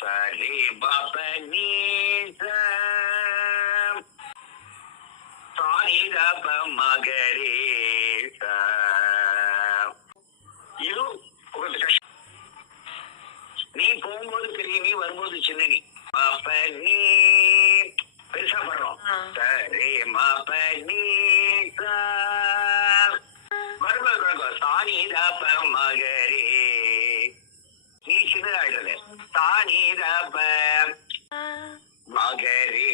சரி பாப நீ சாரி தப மகரே இது கொஞ்சம் கஷ்டம். நீ போகும்போது பெரிய நீ வரும்போது சின்ன நீ. பாப்ப நீ பெருசா படுறோம். சரி மாப்ப நீ வரும்போது சாணி தப மகரே நீ சின்னதாயிடுறது. சாணி தப மகரே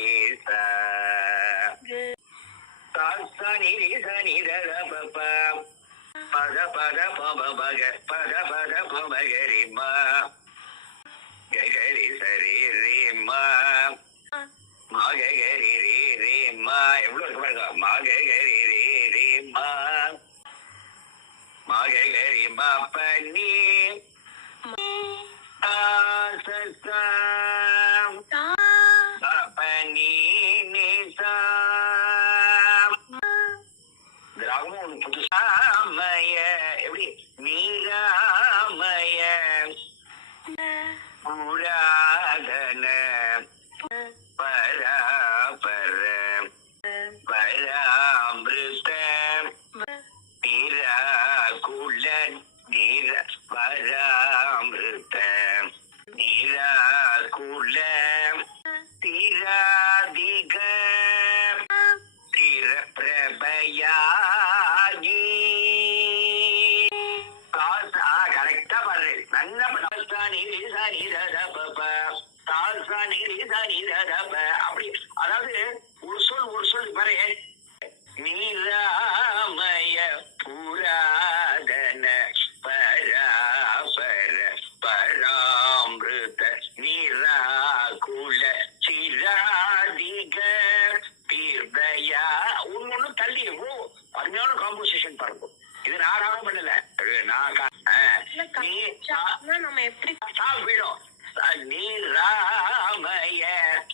சனி சனி தப பத பத பம பக பத பத பமகரி மா கரி சரி ரே மா மகரி ரே ரே மா. எவ்வளவு இருக்கு பாருங்க. மகரி ரே ரே மா மகரி மா பனி பனி நிசா. ராகமும் ஒண்ணு புதுசாமய எப்படி நீராமய புராதன பராபர பராமிருத நிராகுல நிர பராமிருத நிராகுல திராதிக திர பிரபயா. அப்படி அதாவது ஒரு சொல் பாரு. நீராமய புராதன பராபர பராமிருத நீராகுல சிராதிக தீர்தயா. ஒண்ணு தள்ளி அருமையான காம்போசிஷன் பாருங்க. இது நானாக பண்ணல. நம்ம எப்படி போயிடும். நீராமய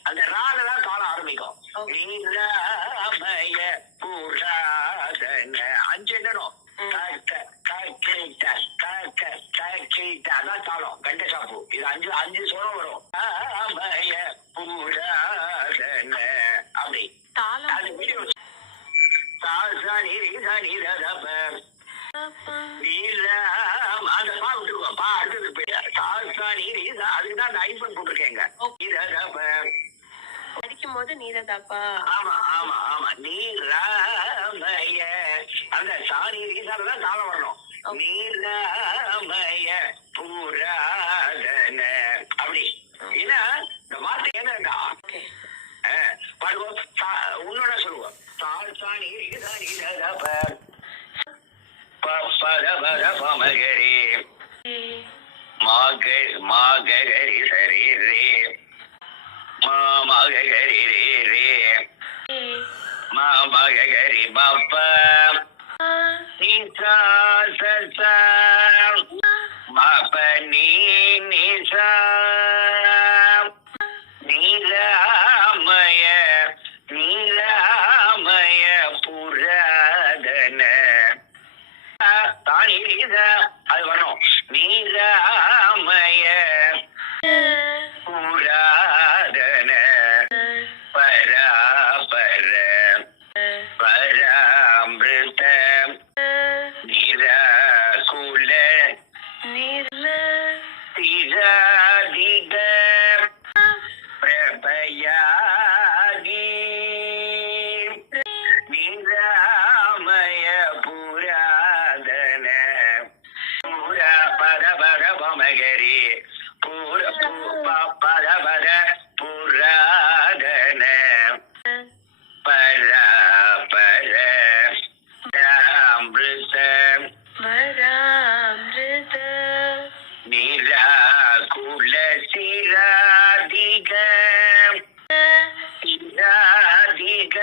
அந்த ராலதான் தாளம் ஆரம்பிக்கும். நீராமய புராதன அஞ்சு என்னணும். அதான் தாளம். கண்ட சாப்பு. இது அஞ்சு அஞ்சு சொல்ல வரும். ராமய புராதன அப்படி அது வீடியோ அந்த பா விட்டுருவோம். பா அடுத்தது அதுக்குதான் அந்த ஐபன் போட்டிருக்கேங்க. படிக்கும் போது நீரதாப்பா. ஆமா ஆமா ஆமா. நீராமய அந்த சாணி ரீசாலதான் தாளம் வரணும். நீராமய புராதன அப்படி. ஏன்னா இந்த வார்த்தை என்னடா பாடுவோம். உன்னோட சொல்லுவோம். சாணி ரீசாணி மகரி மாகரி சரி ரே மகரி ரே ரே மகரி பாப்ப நிசா சசா பாப்ப நீ நிசா நீராமய நீராமய புராதன தானி அது வரணும். நீராமய புராதன பராபர பராமிருத நிராகுல திராதிக பிரபயாகி நீராமய புராதன மகரி பூர பத பத புராதன பராபர அமிர்த நிராகுல சிராதிக சிராதிக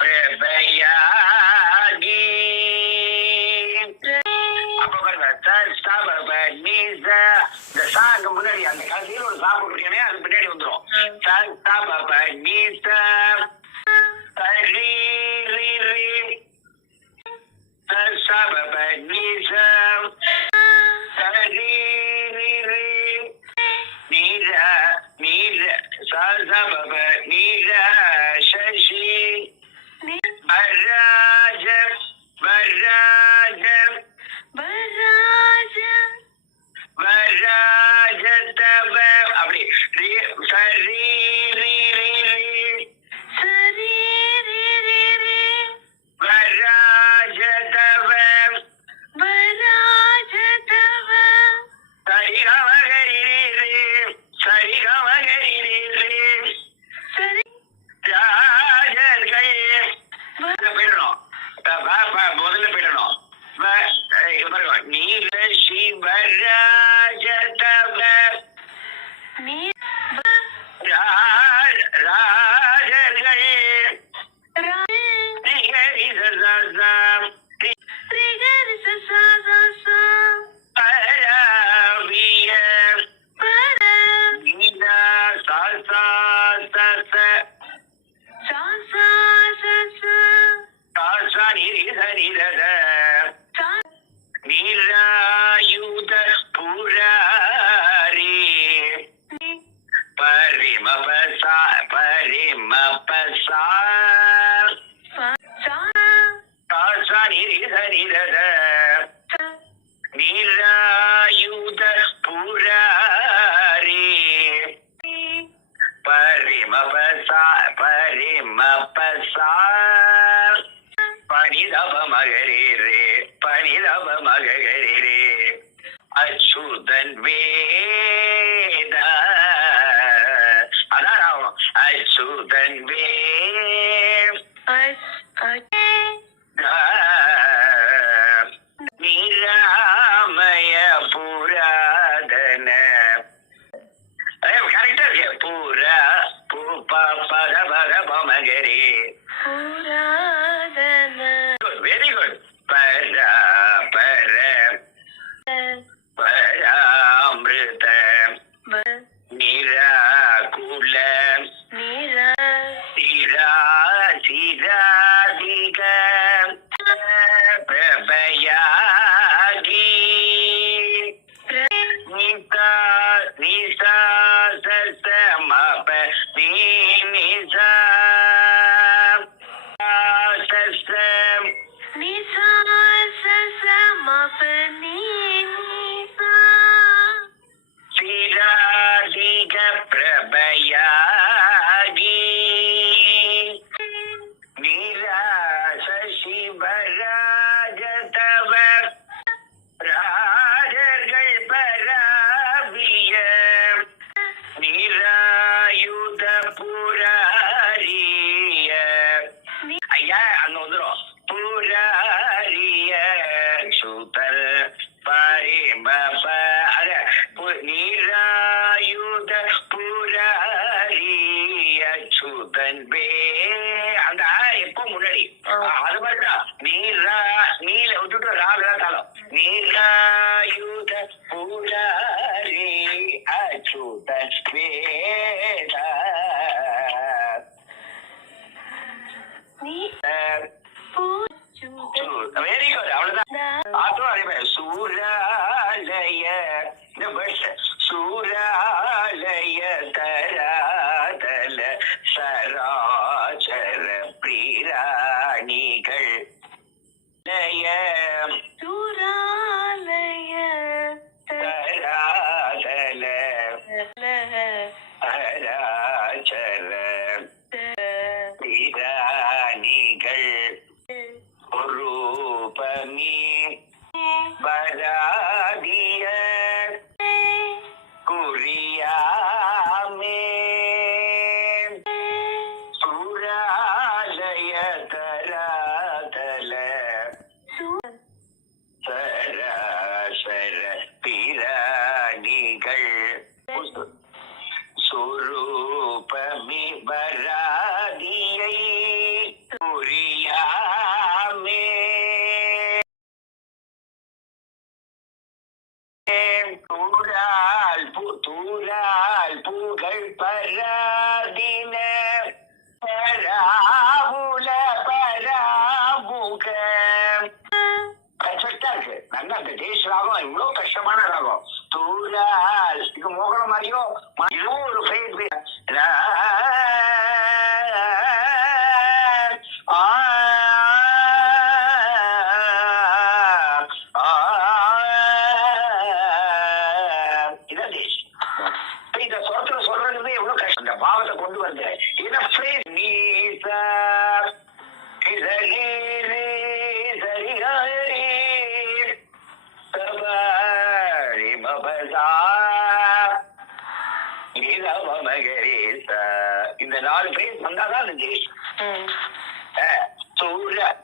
பிரபயாகி. அப்ப பாருங்க இந்த சாங்க முன்னாடி அந்த கடைசியில் ஒரு சா போட்டிருக்கேனே அது பின்னாடி வந்துடும். பூரா பூப்பா பர பர பமகரே வெரி குட் பர பர பராமிருத நிராகுல சிரா சிராதிக பிரபயாகி நிசா நிசா சமப நிசா சம் சிராதிக பிரபயாகி நிராச சிவராஜதவ ராஜர்கள் பராபிய நிராயுத புராரிய ஐயா அங்க வந்துடும் புராரிய சுதல் பரிம நிராயுத புராரிய சுதன் பே அந்த எப்போ முன்னாடி அது மாதிரிதான் நீரா நீல விட்டுட்டு ராகுதான் காலம் நீராயுத புராரி அச்சுதன் வேத வெரி குட் அவ்வளவுதான் அதுவும் அதே மாதிரி சூராலய இந்த பஸ் சூராலய தராதல சராச்சர பிராணிகள் லய தராதல சராச்சர பிராணிகள் ரூபமி பராதிய குறியாமே சூராலய தராதல சராசர பிராணிகள் சுரூபமி பராதியை குறியாமே தூரால் புகழ் பராதின பராபுல பராபுக பர்ஃபெக்டா இருக்கு நல்லா இந்த தேச ராகம் இவ்வளவு கஷ்டமான ராகம் தூரால் இது மோகன மாதிரியோ இதுவும் ஒரு ஃபேஸ் பாவத்தை கொண்டு வந்த இந்த 4 பேர் வந்தாதான்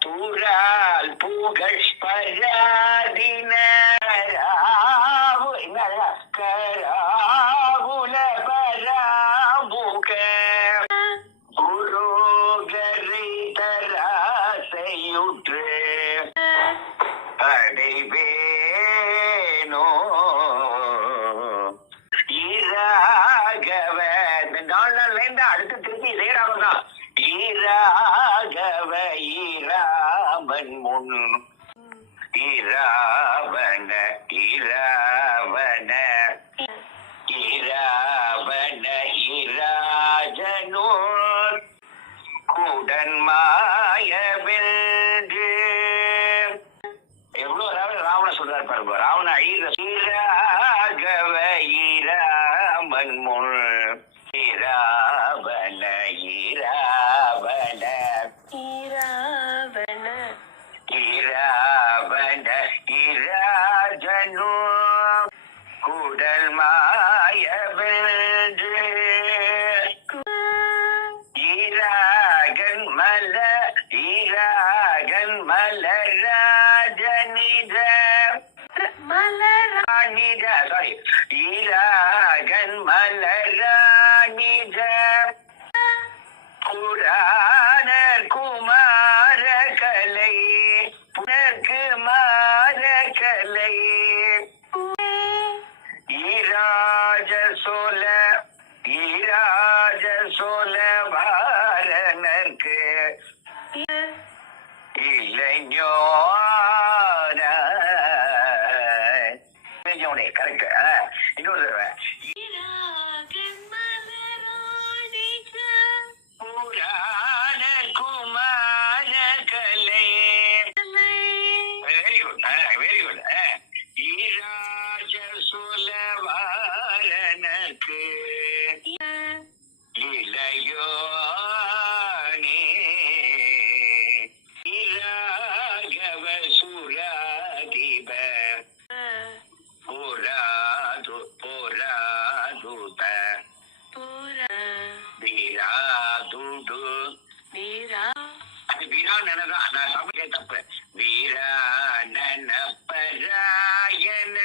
தூரால் புகழ் பராதின கராகுல பராபுக குருகரை தராசையுற்று அடைவேனோ ஈராகவ இந்த 4 நாள்ல இருந்து அடுத்து திருப்பி இதே ராகம் தான் ஈராகவ ஈராமன் முன் ஈராவண ஈராவண ஈராவண ஈராஜனோர் கூடன் மாயவென்று எவ்வளவு ராவண சொல்றாரு பாருங்க ராவண ஈராகவ ஈராமன் முன் ஈராவண ஈராவண ஈராவண ஈராஜனோ கூடல் மாயவென்று ஈராகன் மலராஜனித சாரி ஈராகன் மலராணி புராணர் குமார கலை புனர்க்கு மாற கலை ஈராஜ சோல வாரணர்க்கு இளைஞோட கரெக்ட். இன்னொரு தடவை புராண குமார கலை. Very good very good. ஈராஜ சோல வாரணர்க்கு இளையோனே ராகவ சுராதிப போராதுத வீராதுடு அது வீரானதான். நான் தமிழே தப்பு. வீரானன பராயண